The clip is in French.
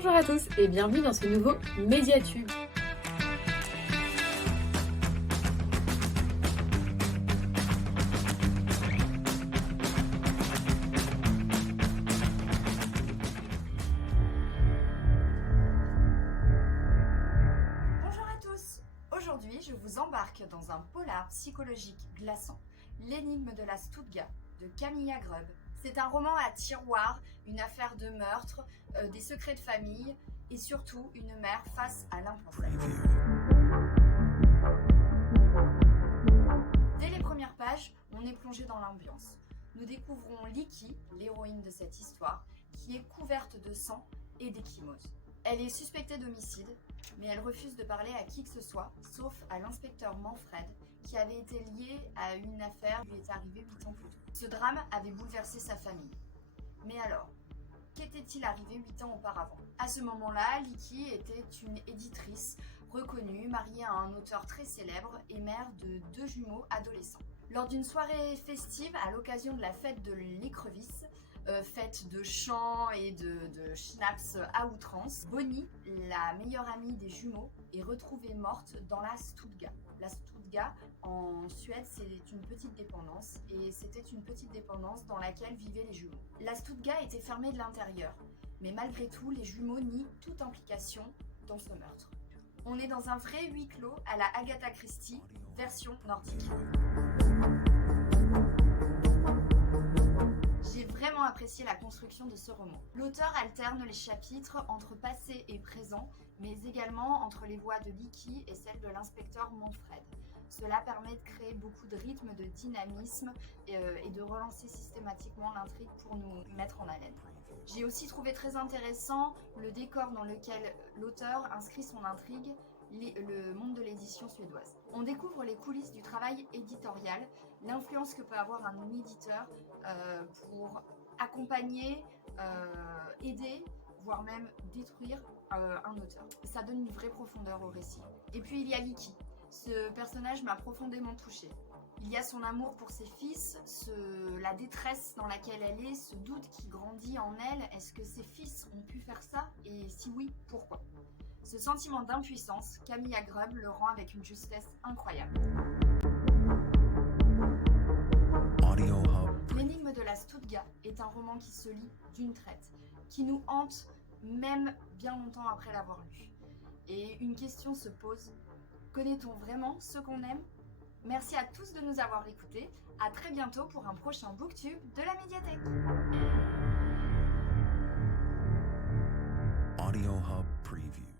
Bonjour à tous et bienvenue dans ce nouveau Médiatube. Bonjour à tous. Aujourd'hui, je vous embarque dans un polar psychologique glaçant, L'énigme de la Stuttgart de Camilla Grub. C'est un roman à tiroir, une affaire de meurtre, des secrets de famille et surtout une mère face à l'impensable. Dès les premières pages, on est plongé dans l'ambiance. Nous découvrons Licky, l'héroïne de cette histoire, qui est couverte de sang et d'ecchymose. Elle est suspectée d'homicide, mais elle refuse de parler à qui que ce soit, sauf à l'inspecteur Manfred, qui avait été lié à une affaire qui lui est arrivée 8 ans plus tôt. Ce drame avait bouleversé sa famille. Mais alors, qu'était-il arrivé 8 ans auparavant? À ce moment-là, Licky était une éditrice reconnue, mariée à un auteur très célèbre et mère de 2 jumeaux adolescents. Lors d'une soirée festive, à l'occasion de la fête de l'écrevisse, fête de chants et de schnapps à outrance, Bonnie, la meilleure amie des jumeaux, est retrouvée morte dans la Stuttgart. La Stuttgart, en Suède, c'est une petite dépendance, et c'était une petite dépendance dans laquelle vivaient les jumeaux. La Stuttgart était fermée de l'intérieur, mais malgré tout, les jumeaux nient toute implication dans ce meurtre. On est dans un vrai huis clos à la Agatha Christie, version nordique. J'ai vraiment apprécié la construction de ce roman. L'auteur alterne les chapitres entre passé et présent, mais également entre les voix de Licky et celles de l'inspecteur Manfred. Cela permet de créer beaucoup de rythme, de dynamisme et de relancer systématiquement l'intrigue pour nous mettre en haleine. J'ai aussi trouvé très intéressant le décor dans lequel l'auteur inscrit son intrigue, le monde de l'édition suédoise. On découvre les coulisses du travail éditorial, l'influence que peut avoir un éditeur pour accompagner, aider, voire même détruire un auteur. Ça donne une vraie profondeur au récit. Et puis il y a Licky. Ce personnage m'a profondément touchée. Il y a son amour pour ses fils, la détresse dans laquelle elle est, ce doute qui grandit en elle. Est-ce que ses fils ont pu faire ça? Et si oui, pourquoi? Ce sentiment d'impuissance, Camilla Grub le rend avec une justesse incroyable. L'énigme de la Stuttgart est un roman qui se lit d'une traite, qui nous hante même bien longtemps après l'avoir lu. Et une question se pose, connaît-on vraiment ce qu'on aime? Merci à tous de nous avoir écoutés, à très bientôt pour un prochain Booktube de la médiathèque. Audio Hub Preview.